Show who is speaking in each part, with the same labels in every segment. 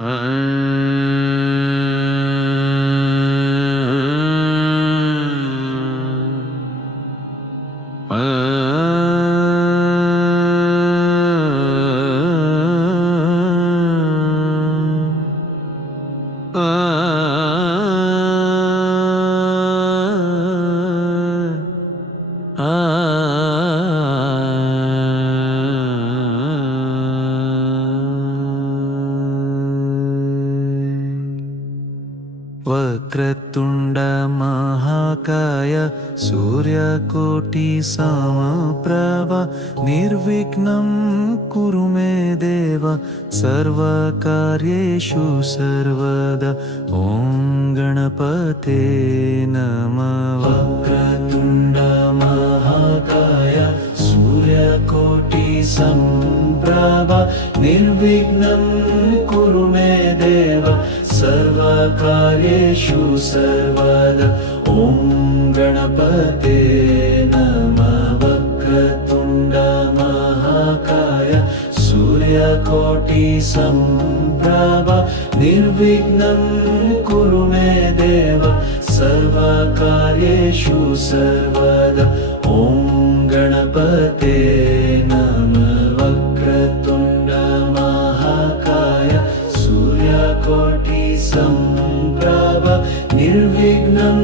Speaker 1: वक्रतुण्ड महाकाय सूर्यकोटि समप्रभ निर्विघ्नं कुरु मे देव सर्वकार्येषु सर्वदा ॐ गणपते नमः। वक्रतुण्ड महाकाय सूर्यकोटि सम्प्रभ निर्विघ्नं कुरु मे सर्वकार्येषु सर्वदा ॐ गणपते नमः वक्रतुण्ड महाकाय सूर्यकोटि सम्प्रभ निर्विघ्नं कुरु मे देव सर्वकार्येषु सर्वदा ॐ गणपते नमः निर्विघ्नं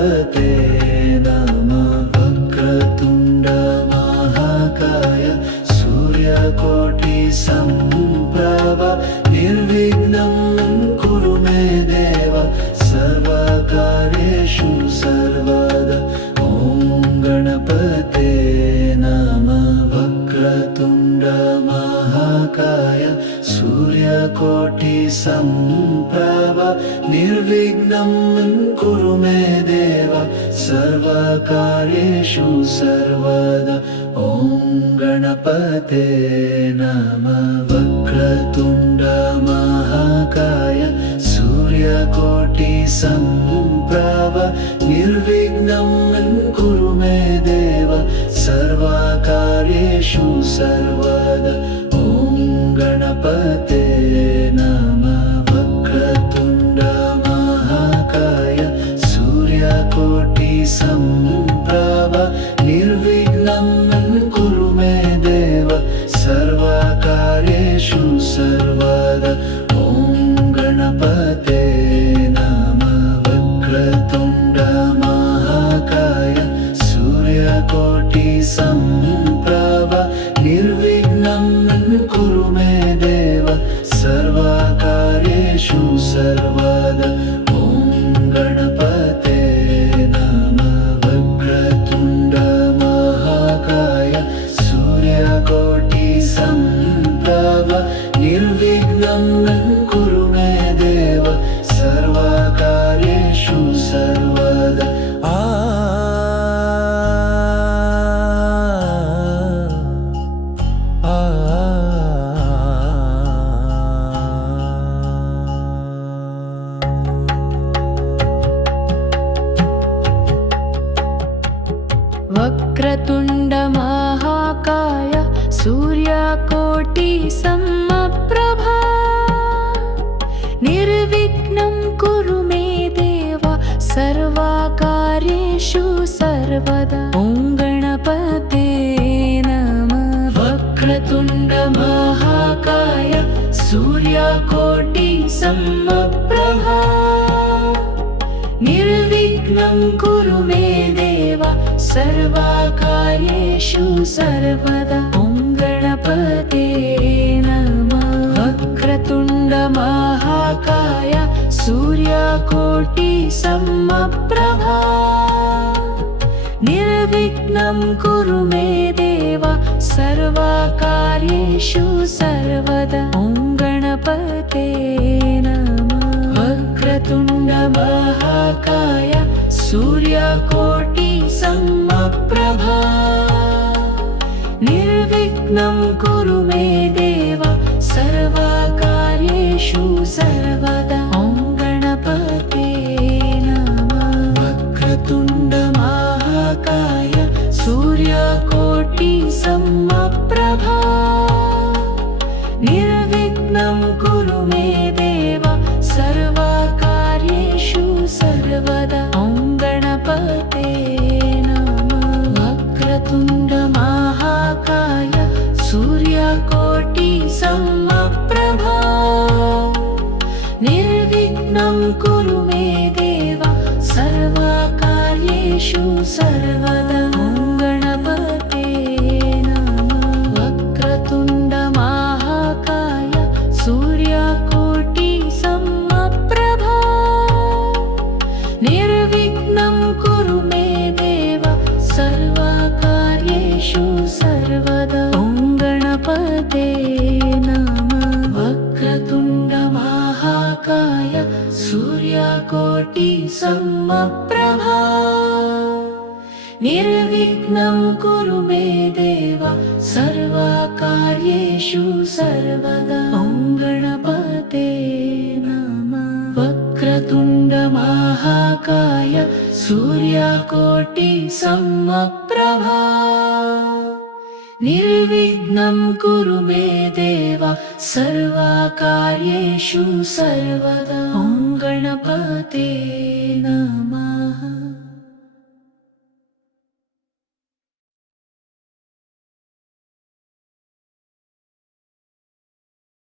Speaker 1: गणपते नमः वक्रतुण्ड महाकाय सूर्यकोटि सम्प्रभ निर्विघ्नं कुरु मे देव सर्वकार्येषु सर्वदा। ॐ गणपते नमः वक्रतुण्ड महाकाय सूर्यकोटि सम्प्रभ निर्विघ्नं कुरु मे सर्वकार्येषु सर्वदा। ॐ गणपते नमः वक्रतुण्ड महाकाय सूर्यकोटि सूर्यकोटि समप्रभा निर्विघ्नं कुरु मे देव सर्वकार्येषु सर्वदा। ॐ गणपते नमः।
Speaker 2: वक्रतुण्डमहाकाय सूर्यकोटि समप्रभा निर्विघ्नं कुरु मे देव सर्वकार्येषु सर्वदा गणपते नमः
Speaker 3: वक्रतुण्डमहाकाय सूर्यकोटि समप्रभा निर्विघ्नं कुरु मे देव सर्वकार्येषु सर्वदा।
Speaker 2: ॐ गणपते नमः।
Speaker 3: वक्रतुण्डमहाकाय सूर्यकोटि वक्रतुण्डमहाकाय सूर्यकोटि समप्रभा निर्विघ्नं कुरु मे देव सर्वकार्येषु सर्वदा।
Speaker 2: ॐ गणपते नमः।
Speaker 3: वक्रतुण्डमहाकाय सूर्यकोटि समप्रभा निर्विघ्नं कुरु मे देव सर्वकार्येषु सर्वदा
Speaker 2: ॐ गणपते नमः